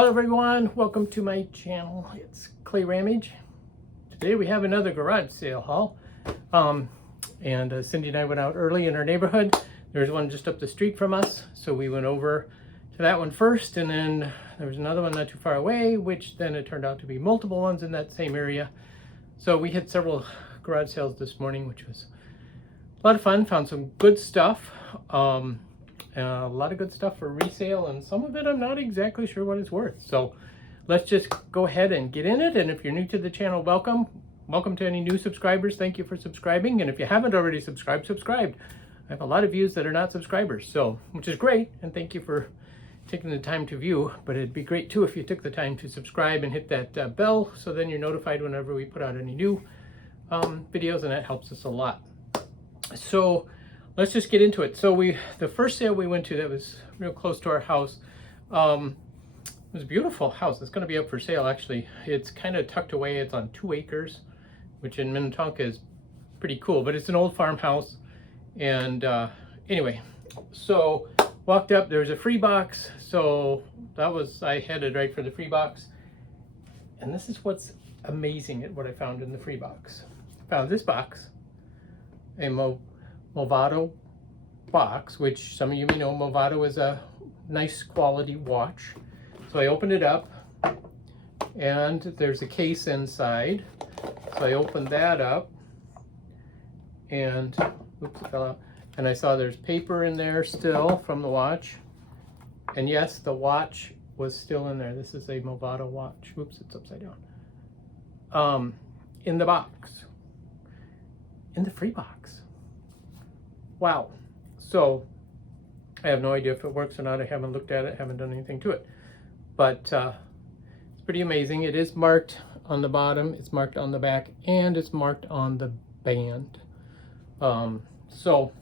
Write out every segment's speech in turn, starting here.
Hello everyone, welcome to my channel. It's clayrammage. Today we have another garage sale haul. Cindy and I went out early in our neighborhood. There's one just up the street from us, so we went over to that one first, and then there was another one not too far away, which then it turned out to be multiple ones in that same area. So we hit several garage sales this morning, which was a lot of fun. Found some good stuff. A lot of good stuff for resale, and some of it I'm not exactly sure what it's worth. So let's just go ahead and get in it. And if you're new to the channel, welcome to any new subscribers. Thank you for subscribing, and if you haven't already subscribed. I have a lot of views that are not subscribers, so which is great, and thank you for taking the time to view. But it'd be great too if you took the time to subscribe and hit that bell, so then you're notified whenever we put out any new videos, and that helps us a lot. So let's just get into it. So the first sale we went to that was real close to our house, it was a beautiful house. It's going to be up for sale, actually. It's kind of tucked away. It's on 2 acres, which in Minnetonka is pretty cool, but it's an old farmhouse. And anyway, so walked up, there was a free box. So I headed right for the free box. And this is what's amazing at what I found in the free box. I found this box, a Movado box, which some of you may know. Movado is a nice quality watch. So I opened it up, and there's a case inside. So I opened that up, and oops, it fell out. And I saw there's paper in there still from the watch. And yes, the watch was still in there. This is a Movado watch. Oops, it's upside down. In the box, in the free box. Wow. So I have no idea if it works or not. I haven't looked at it, haven't done anything to it. But it's pretty amazing. It is marked on the bottom, it's marked on the back, and it's marked on the band. So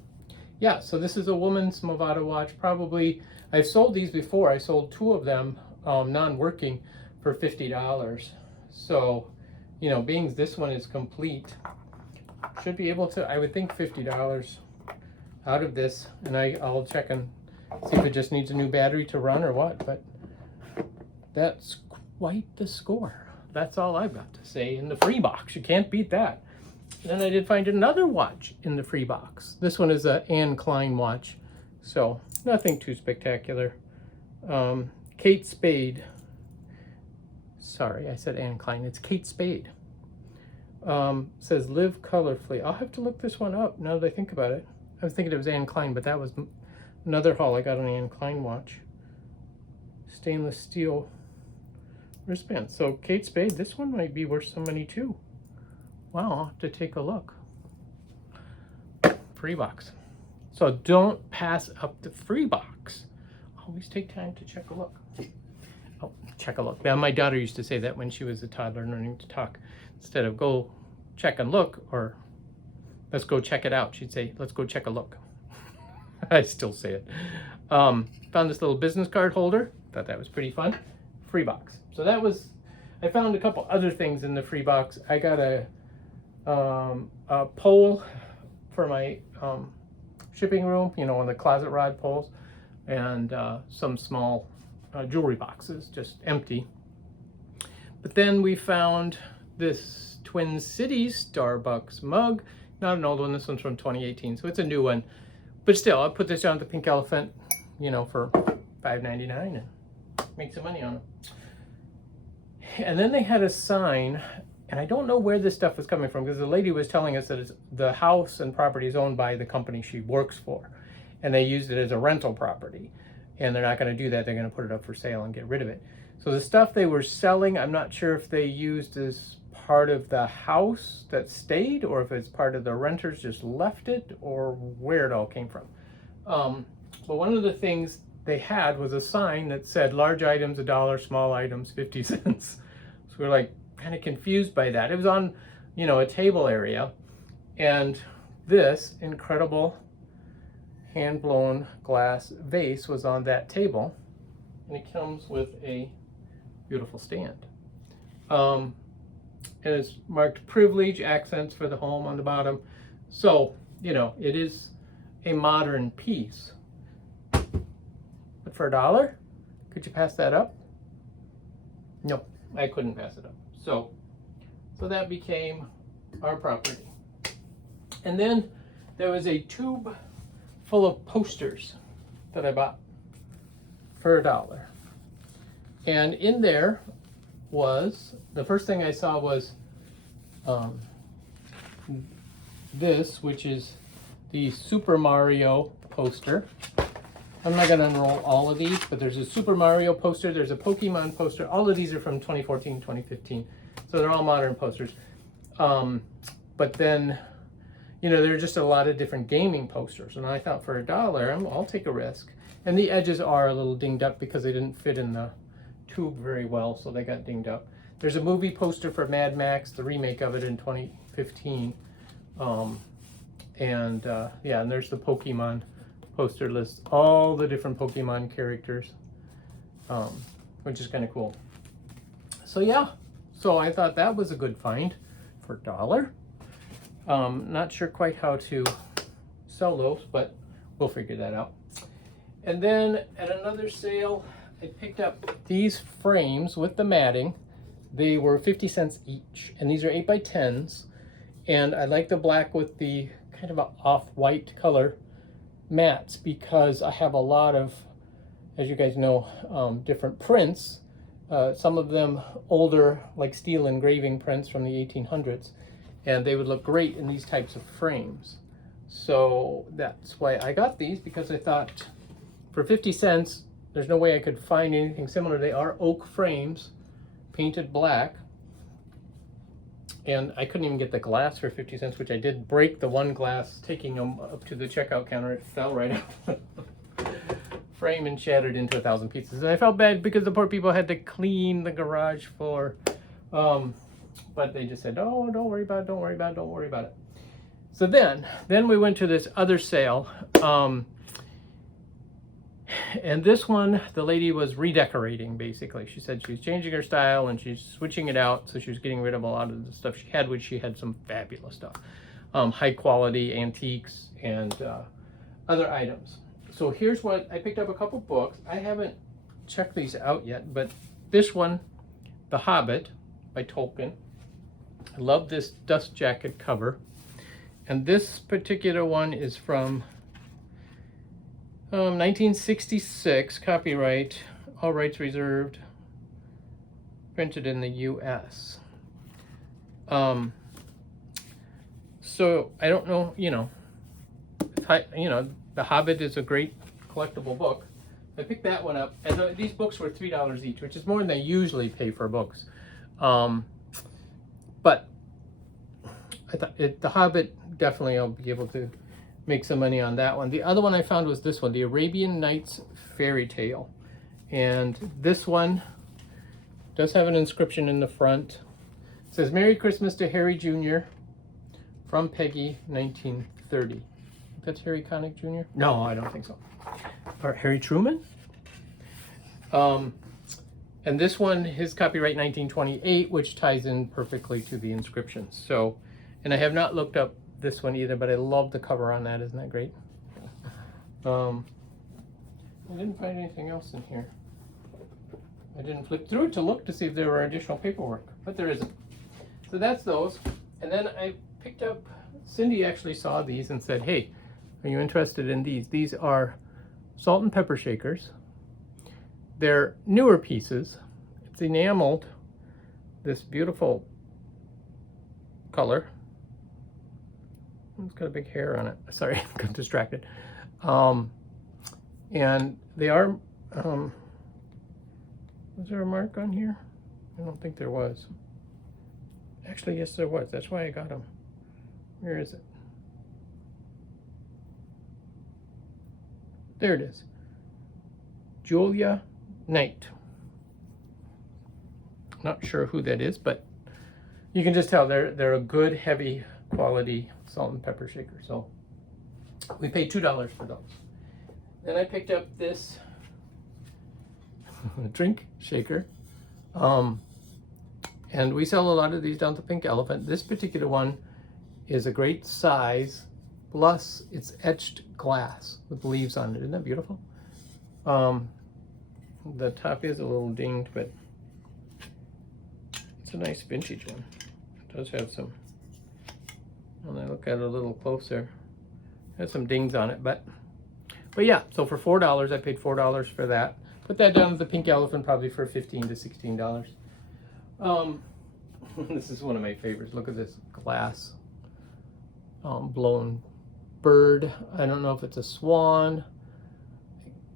yeah, so this is a woman's Movado watch. Probably, I've sold these before. I sold 2 of them non-working for $50. So, you know, being this one is complete, should be able to, I would think, $50 out of this. And I'll check and see if it just needs a new battery to run or what, but that's quite the score. That's all I've got to say in the free box. You can't beat that. Then I did find another watch in the free box. This one is a Anne Klein watch, so nothing too spectacular. Kate Spade. Sorry, I said Anne Klein. It's Kate Spade. Says live colorfully. I'll have to look this one up now that I think about it. I was thinking it was Anne Klein, but that was another haul. I got an Anne Klein watch. Stainless steel wristband. So Kate Spade, this one might be worth some money too. Wow, I'll have to take a look. Free box. So don't pass up the free box. Always take time to check a look. Oh, check a look. Now, my daughter used to say that when she was a toddler learning to talk. Instead of go check and look, or let's go check it out, she'd say, let's go check a look. I still say it. Found this little business card holder. Thought that was pretty fun. Free box. So that was, I found a couple other things in the free box. I got a pole for my shipping room, you know, one of the closet rod poles, and some small jewelry boxes, just empty. But then we found this Twin Cities Starbucks mug. Not an old one, this one's from 2018, so it's a new one. But still, I'll put this down at the Pink Elephant, you know, for $5.99 and make some money on it. And then they had a sign, and I don't know where this stuff is coming from, because the lady was telling us that the house and property is owned by the company she works for, and they used it as a rental property. And they're not going to do that. They're going to put it up for sale and get rid of it. So the stuff they were selling, I'm not sure if they used as part of the house that stayed, or if it's part of the renters just left it, or where it all came from. But one of the things they had was a sign that said large items $1, small items 50 cents. So we're like kind of confused by that. It was on, you know, a table area, and this incredible hand-blown glass vase was on that table, and it comes with a beautiful stand. And it's marked privilege, accents for the home on the bottom. So, you know, it is a modern piece. But for $1, could you pass that up? No, I couldn't pass it up. So that became our property. And then there was a tube full of posters that I bought for $1. And in there was, the first thing I saw was this, which is the Super Mario poster. I'm not going to unroll all of these, but there's a Super Mario poster, there's a Pokemon poster. All of these are from 2014, 2015. So they're all modern posters. But then, you know, there are just a lot of different gaming posters. And I thought for $1, I'll take a risk. And the edges are a little dinged up because they didn't fit in the tube very well, so they got dinged up. There's a movie poster for Mad Max, the remake of it in 2015. Yeah, and there's the Pokemon poster list, all the different Pokemon characters, which is kind of cool. So yeah, so I thought that was a good find for $1. Not sure quite how to sell those, but we'll figure that out. And then at another sale, I picked up these frames with the matting. They were 50 cents each, and these are 8x10s. And I like the black with the kind of a off-white color mats because I have a lot of, as you guys know, different prints. Some of them older, like steel engraving prints from the 1800s, and they would look great in these types of frames. So that's why I got these, because I thought for 50 cents, there's no way I could find anything similar. They are oak frames, painted black. And I couldn't even get the glass for 50 cents, which I did break the one glass taking them up to the checkout counter. It fell right out frame and shattered into 1,000 pieces. And I felt bad because the poor people had to clean the garage floor. But they just said, oh, don't worry about it, don't worry about it, don't worry about it. So then we went to this other sale. And this one, the lady was redecorating, basically. She said she was changing her style and she's switching it out. So she was getting rid of a lot of the stuff she had, which she had some fabulous stuff. High quality antiques and other items. So here's what, I picked up a couple books. I haven't checked these out yet, but this one, The Hobbit by Tolkien. I love this dust jacket cover. And this particular one is from 1966, copyright, all rights reserved, printed in the US. So I don't know, you know, The Hobbit is a great collectible book. I picked that one up, and these books were $3 each, which is more than I usually pay for books. But I thought The Hobbit, definitely I'll be able to make some money on that one. The other one I found was this one, the Arabian Nights Fairy Tale. And this one does have an inscription in the front. It says, Merry Christmas to Harry Jr. from Peggy, 1930. That's Harry Connick Jr.? No, I don't think so. Or Harry Truman? And this one, his copyright 1928, which ties in perfectly to the inscription. So, and I have not looked up this one either, but I love the cover on that. Isn't that great? I didn't find anything else in here. I didn't flip through it to look to see if there were additional paperwork, but there isn't. So that's those. And then I picked up, Cindy actually saw these and said, hey, are you interested in these? These are salt and pepper shakers. They're newer pieces. It's enameled, this beautiful color. It's got a big hair on it. Sorry, I got distracted. And they are, was there a mark on here? I don't think there was. Actually, yes, there was. That's why I got them. Where is it? There it is. Julia Knight. Not sure who that is, but you can just tell they're a good, heavy quality salt and pepper shaker. So we paid $2 for those. Then I picked up this drink shaker. And we sell a lot of these down to Pink Elephant. This particular one is a great size, plus it's etched glass with leaves on it. Isn't that beautiful? The top is a little dinged, but It's a nice vintage one. It does have some, when I look at it a little closer, it has some dings on it, but yeah, so for $4, I paid $4 for that. Put that down to the pink elephant probably for $15 to $16. This is one of my favorites. Look at this glass blown bird. I don't know if it's a swan.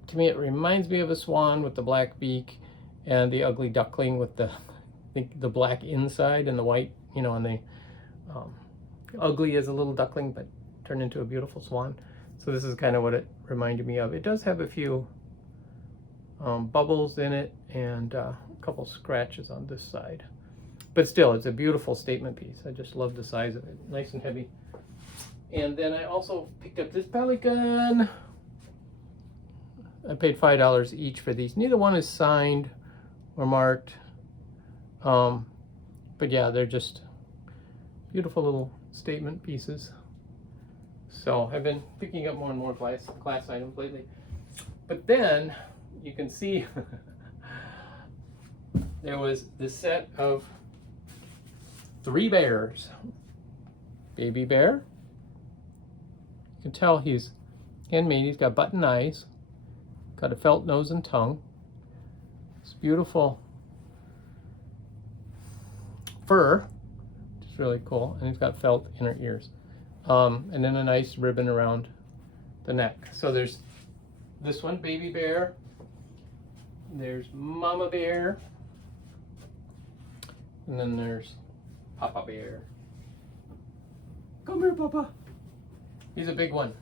To me, it reminds me of a swan with the black beak and the ugly duckling with the black inside and the white, you know, and the ugly as a little duckling, but turned into a beautiful swan. So this is kind of what it reminded me of. It does have a few bubbles in it and a couple scratches on this side. But still, it's a beautiful statement piece. I just love the size of it. Nice and heavy. And then I also picked up this pelican. I paid $5 each for these. Neither one is signed or marked. But yeah, they're just beautiful little statement pieces. So I've been picking up more and more glass items lately. But then you can see there was this set of 3 bears. Baby bear. You can tell he's handmade. He's got button eyes, got a felt nose and tongue. It's beautiful fur, which is really cool, and he's got felt inner ears. And then a nice ribbon around the neck. So there's this one, baby bear. There's mama bear. And then there's Papa bear. Come here, Papa. He's a big one.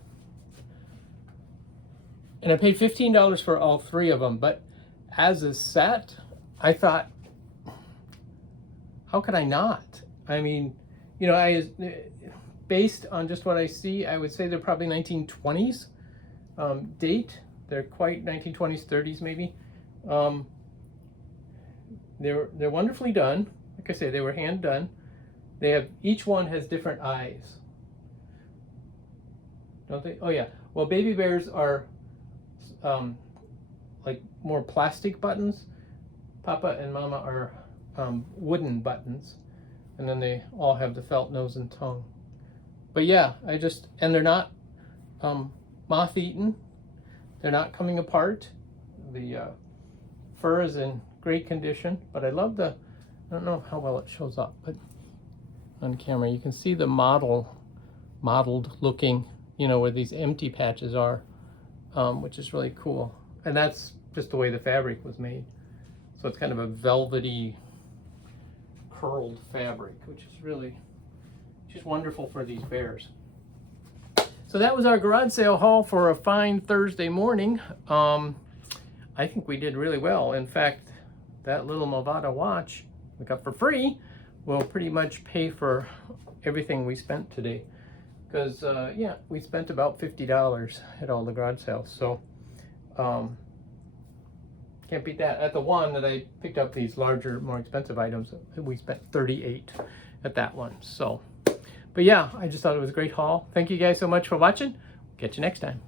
And I paid $15 for all 3 of them, but as a set, I thought, how could I not? I mean, you know, based on just what I see, I would say they're probably 1920s date. They're quite 1920s, 30s maybe. They're wonderfully done. Like I say, they were hand done. They have, each one has different eyes. Don't they? Oh yeah. Well, baby bears are like more plastic buttons. Papa and Mama are wooden buttons. And then they all have the felt nose and tongue. But yeah, and they're not moth-eaten. They're not coming apart. The fur is in great condition, but I love I don't know how well it shows up, but on camera you can see the modeled looking, you know, where these empty patches are, which is really cool. And that's just the way the fabric was made. So it's kind of a velvety, curled fabric, which is really just wonderful for these bears. So that was our garage sale haul for a fine Thursday morning. I think we did really well. In fact, that little Movado watch we got for free will pretty much pay for everything we spent today. Because, yeah, we spent about $50 at all the garage sales. So, can't beat that. At the one that I picked up these larger, more expensive items, we spent $38 at that one. So, but yeah, I just thought it was a great haul. Thank you guys so much for watching. Catch you next time.